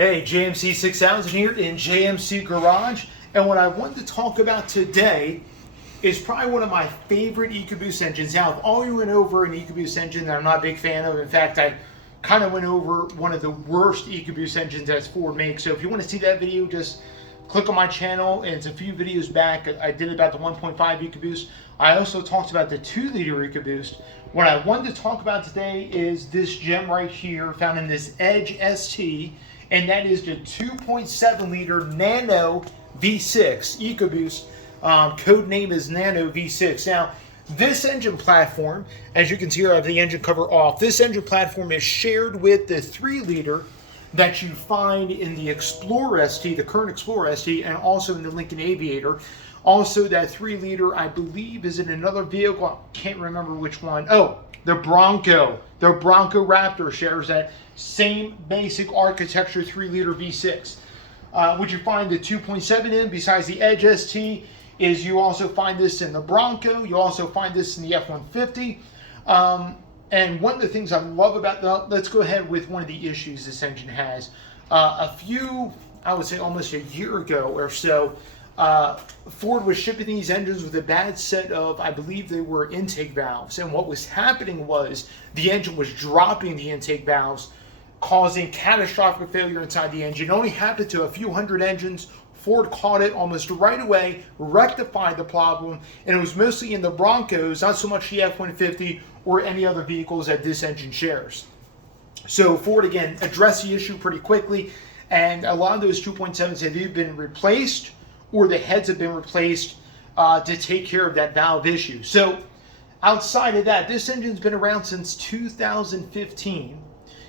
Hey, JMC 6000 here in JMC Garage, and what I wanted to talk about today is probably one of my favorite Ecoboost engines. Now, I've already went over an Ecoboost engine that I'm not a big fan of. In fact, I kind of went over one of the worst Ecoboost engines that Ford makes. So if you want to see that video, just click on my channel, and it's a few videos back. I did about the 1.5 Ecoboost. I also talked about the 2-liter Ecoboost. What I wanted to talk about today is this gem right here, found in this Edge ST, and that is the 2.7-liter Nano V6 Ecoboost. Code name is Nano V6. Now, this engine platform, as you can see here, I have the engine cover off. This engine platform is shared with the 3-liter that you find in the Explorer ST, the current Explorer ST, and also in the Lincoln Aviator. Also, that 3-liter, I believe, is in another vehicle. I can't remember which one. Oh, the Bronco. The Bronco Raptor shares that same basic architecture 3-liter V6. What you find the 2.7 in, besides the Edge ST, is you also find this in the Bronco. You also find this in the F-150. And one of the things I love about let's go ahead with one of the issues this engine has. A few, I would say almost a year ago or so, Ford was shipping these engines with a bad set of, I believe they were intake valves. And what was happening was the engine was dropping the intake valves, causing catastrophic failure inside the engine. It only happened to a few hundred engines. Ford caught it almost right away, rectified the problem, and it was mostly in the Broncos, not so much the F-150 or any other vehicles that this engine shares. So Ford, again, addressed the issue pretty quickly, and a lot of those 2.7s have either been replaced or the heads have been replaced to take care of that valve issue. So outside of that, this engine's been around since 2015.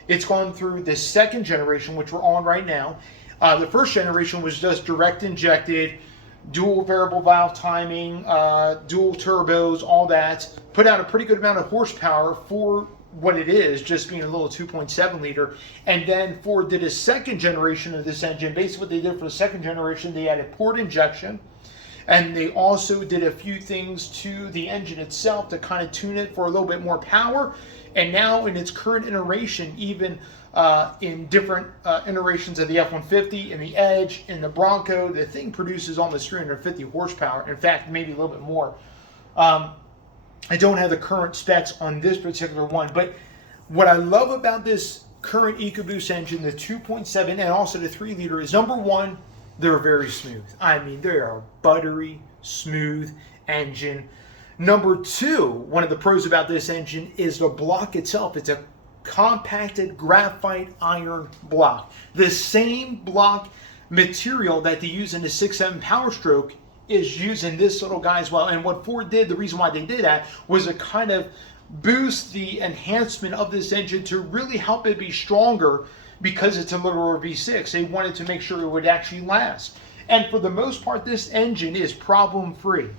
It's gone through the second generation, which we're on right now. The first generation was just direct injected, dual variable valve timing, dual turbos, all that. Put out a pretty good amount of horsepower for what it is, just being a little 2.7 liter. And then Ford did a second generation of this engine. Basically what they did for the second generation, they added port injection, and they also did a few things to the engine itself to kind of tune it for a little bit more power. And now in its current iteration, even in different iterations of the F-150 and the Edge and the Bronco, the thing produces almost 350 horsepower. In fact, maybe a little bit more. I don't have the current specs on this particular one, but what I love about this current Ecoboost engine, the 2.7 and also the 3-liter, is number one, they're very smooth. I mean, they are a buttery, smooth engine. Number two, one of the pros about this engine is the block itself. It's a compacted graphite iron block. The same block material that they use in the 6.7 Power Stroke is used in this little guy as well. And what Ford did, the reason why they did that, was to kind of boost the enhancement of this engine to really help it be stronger, because it's a little V6. They wanted to make sure it would actually last. And for the most part, this engine is problem-free.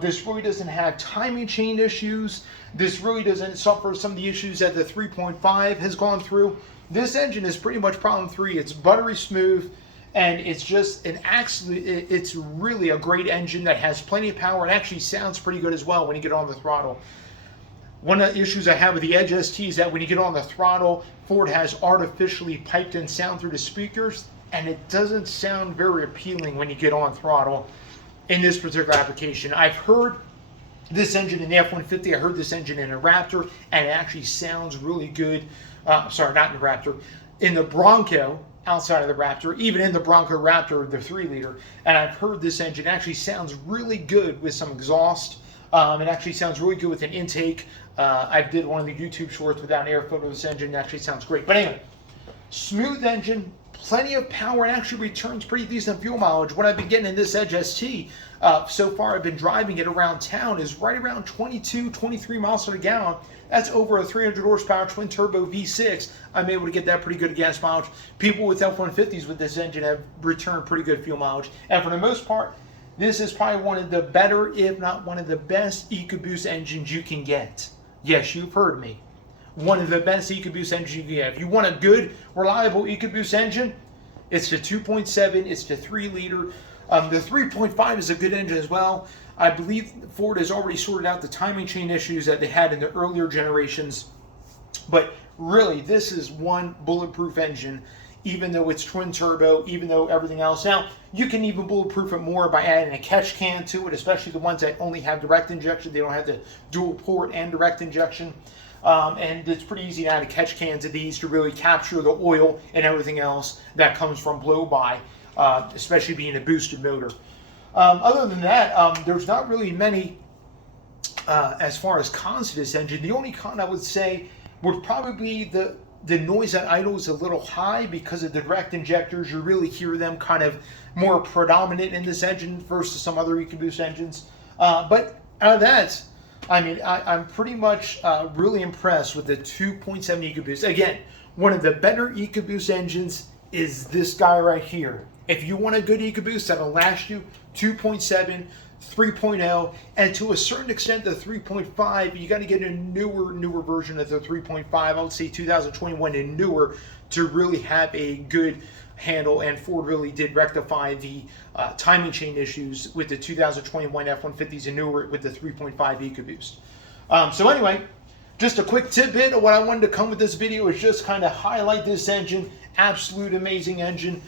This really doesn't have timing chain issues. This really doesn't suffer some of the issues that the 3.5 has gone through. This engine is pretty much problem-free. It's buttery smooth, and it's just it's really a great engine that has plenty of power and actually sounds pretty good as well when you get on the throttle. One of the issues I have with the Edge ST is that when you get on the throttle, Ford has artificially piped in sound through the speakers, and it doesn't sound very appealing when you get on throttle in this particular application. I've heard this engine in the F-150, I heard this engine in a Raptor, and it actually sounds really good. Sorry, not in the Raptor. In the Bronco, outside of the Raptor, even in the Bronco Raptor, the 3-liter, and I've heard this engine actually sounds really good with some exhaust. It actually sounds really good with an intake. I did one of the YouTube shorts without air photo of this engine. It actually sounds great. But anyway, smooth engine, plenty of power, and actually returns pretty decent fuel mileage. What I've been getting in this Edge ST, so far I've been driving it around town, is right around 22, 23 miles to the gallon. That's over a 300 horsepower twin turbo V6. I'm able to get that pretty good gas mileage. People with F-150s with this engine have returned pretty good fuel mileage. And for the most part, this is probably one of the better, if not one of the best Ecoboost engines you can get. Yes, you've heard me. One of the best Ecoboost engines you can get. If you want a good, reliable Ecoboost engine, it's the 2.7, it's the 3-liter. The 3.5 is a good engine as well. I believe Ford has already sorted out the timing chain issues that they had in the earlier generations. But really, this is one bulletproof engine, even though it's twin turbo, even though everything else. Now, you can even bulletproof it more by adding a catch can to it, especially the ones that only have direct injection. They don't have the dual port and direct injection. And it's pretty easy to add a catch can to these to really capture the oil and everything else that comes from blow-by, especially being a boosted motor. Other than that, there's not really many as far as cons to this engine. The only con I would say would probably be the noise at idle is a little high because of the direct injectors. You really hear them kind of more predominant in this engine versus some other Ecoboost engines. But out of that, I mean, I'm pretty much really impressed with the 2.7 Ecoboost. Again, one of the better Ecoboost engines is this guy right here. If you want a good Ecoboost that'll last you, 2.7, 3.0, and to a certain extent the 3.5, you got to get a newer version of the 3.5. I would say 2021 and newer to really have a good handle, and Ford really did rectify the timing chain issues with the 2021 F-150s and newer with the 3.5 EcoBoost. So anyway, just a quick tidbit of what I wanted to come with this video is just kind of highlight this engine. Absolute amazing engine.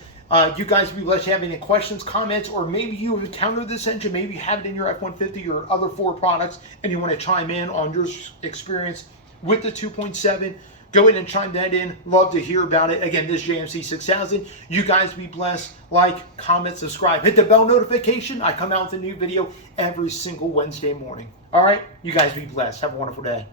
You guys be blessed. If you have any questions, comments, or maybe you have encountered this engine, maybe you have it in your F-150 or other Ford products and you want to chime in on your experience with the 2.7, go in and chime that in. Love to hear about it. Again, this JMC 6000. You guys be blessed. Like, comment, subscribe. Hit the bell notification. I come out with a new video every single Wednesday morning. All right? You guys be blessed. Have a wonderful day.